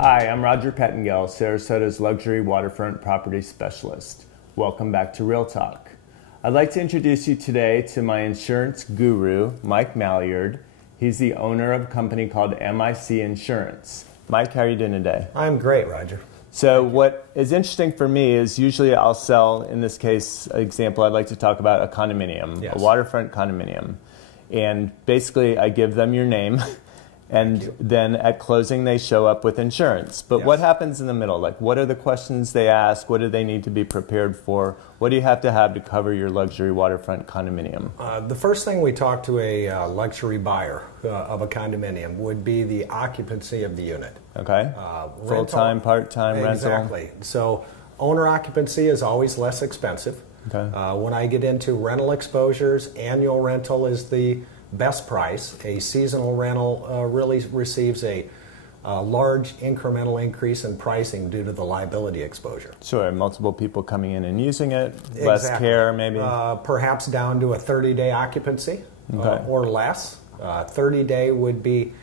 Hi, I'm Roger Pettingell, Sarasota's luxury waterfront property specialist. Welcome back to Real Talk. I'd like to introduce you today to my insurance guru, Mike Mailliard. He's the owner of a company called MIC Insurance. Mike, how are you doing today? I'm great, Roger. So what is interesting for me is usually I'll sell, in this case, example, I'd like to talk about a condominium, Yes. a waterfront condominium. And basically I give them your name. And then at closing, they show up with insurance. But Yes. What happens in the middle? Like, what are the questions they ask? What do they need to be prepared for? What do you have to cover your luxury waterfront condominium? The first thing we talk to a luxury buyer of a condominium would be the occupancy of the unit. Okay. Full-time, part-time, rental? Exactly. So owner occupancy is always less expensive. Okay. When I get into rental exposures, annual rental is the best price. A seasonal rental really receives a large incremental increase in pricing due to the liability exposure. Sure, multiple people coming in and using it, less care maybe? Perhaps down to a 30-day occupancy or less. 30-day would be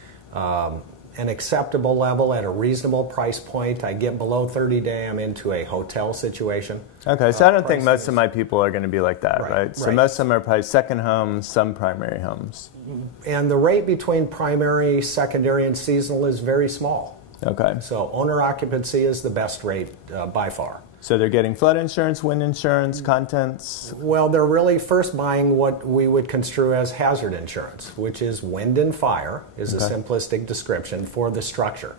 an acceptable level at a reasonable price point. I get below 30-day, I'm into a hotel situation. Okay, so I don't think most of my people are going to be like that, right? So right. most of them are probably second homes, some primary homes. And the rate between primary, secondary, and seasonal is very small. Okay. So owner occupancy is the best rate by far. So they're getting flood insurance, wind insurance, contents? Well, they're really first buying what we would construe as hazard insurance, which is wind and fire, is a simplistic description for the structure.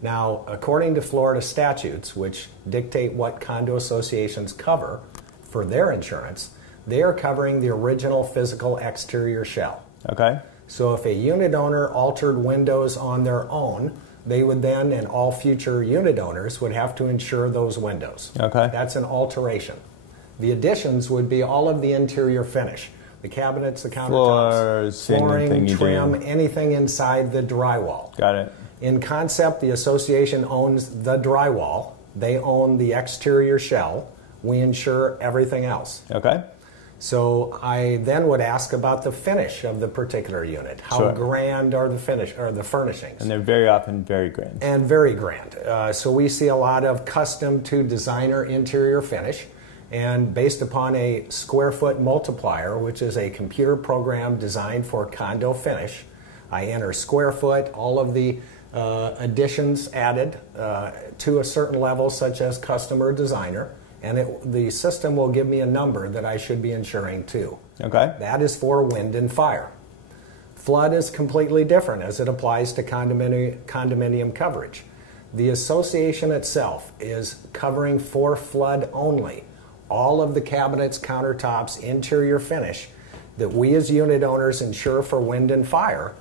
Now, according to Florida statutes, which dictate what condo associations cover for their insurance, they are covering the original physical exterior shell. Okay. So if a unit owner altered windows on their own, they would then, and all future unit owners, would have to insure those windows. Okay. That's an alteration. The additions would be all of the interior finish. The cabinets, the countertops, flooring, trim, anything inside the drywall. Got it. In concept, the association owns the drywall. They own the exterior shell. We insure everything else. Okay. So I then would ask about the finish of the particular unit. How grand are the furnishings? And they're very often very grand. And very grand. So we see a lot of custom to designer interior finish, and based upon a square foot multiplier, which is a computer program designed for condo finish, I enter square foot, all of the additions added to a certain level, such as custom or designer, and the system will give me a number that I should be insuring too. Okay. That is for wind and fire. Flood is completely different as it applies to condominium coverage. The association itself is covering for flood only all of the cabinets, countertops, interior finish that we as unit owners insure for wind and fire.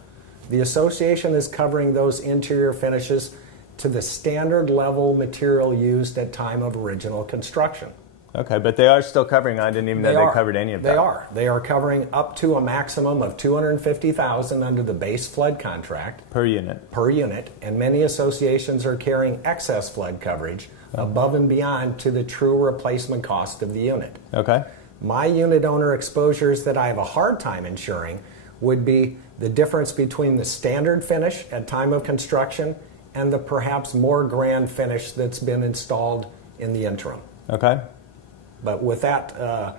The association is covering those interior finishes to the standard level material used at time of original construction. Okay, but they are still covering. I didn't even know they covered any of that. They are. They are covering up to a maximum of $250,000 under the base flood contract. Per unit. Per unit, and many associations are carrying excess flood coverage above and beyond to the true replacement cost of the unit. Okay. My unit owner exposures that I have a hard time insuring would be the difference between the standard finish at time of construction and the perhaps more grand finish that's been installed in the interim. Okay. But with that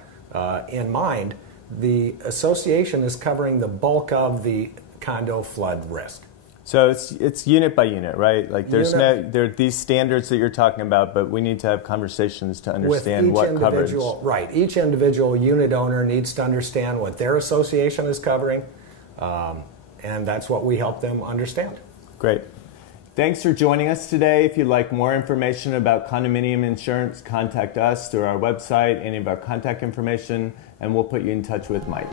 in mind, the association is covering the bulk of the condo flood risk. So it's unit by unit, right? Like there are these standards that you're talking about, but we need to have conversations to understand what coverage. Right. Each individual unit owner needs to understand what their association is covering, and that's what we help them understand. Great. Thanks for joining us today. If you'd like more information about condominium insurance, contact us through our website, any of our contact information, and we'll put you in touch with Mike.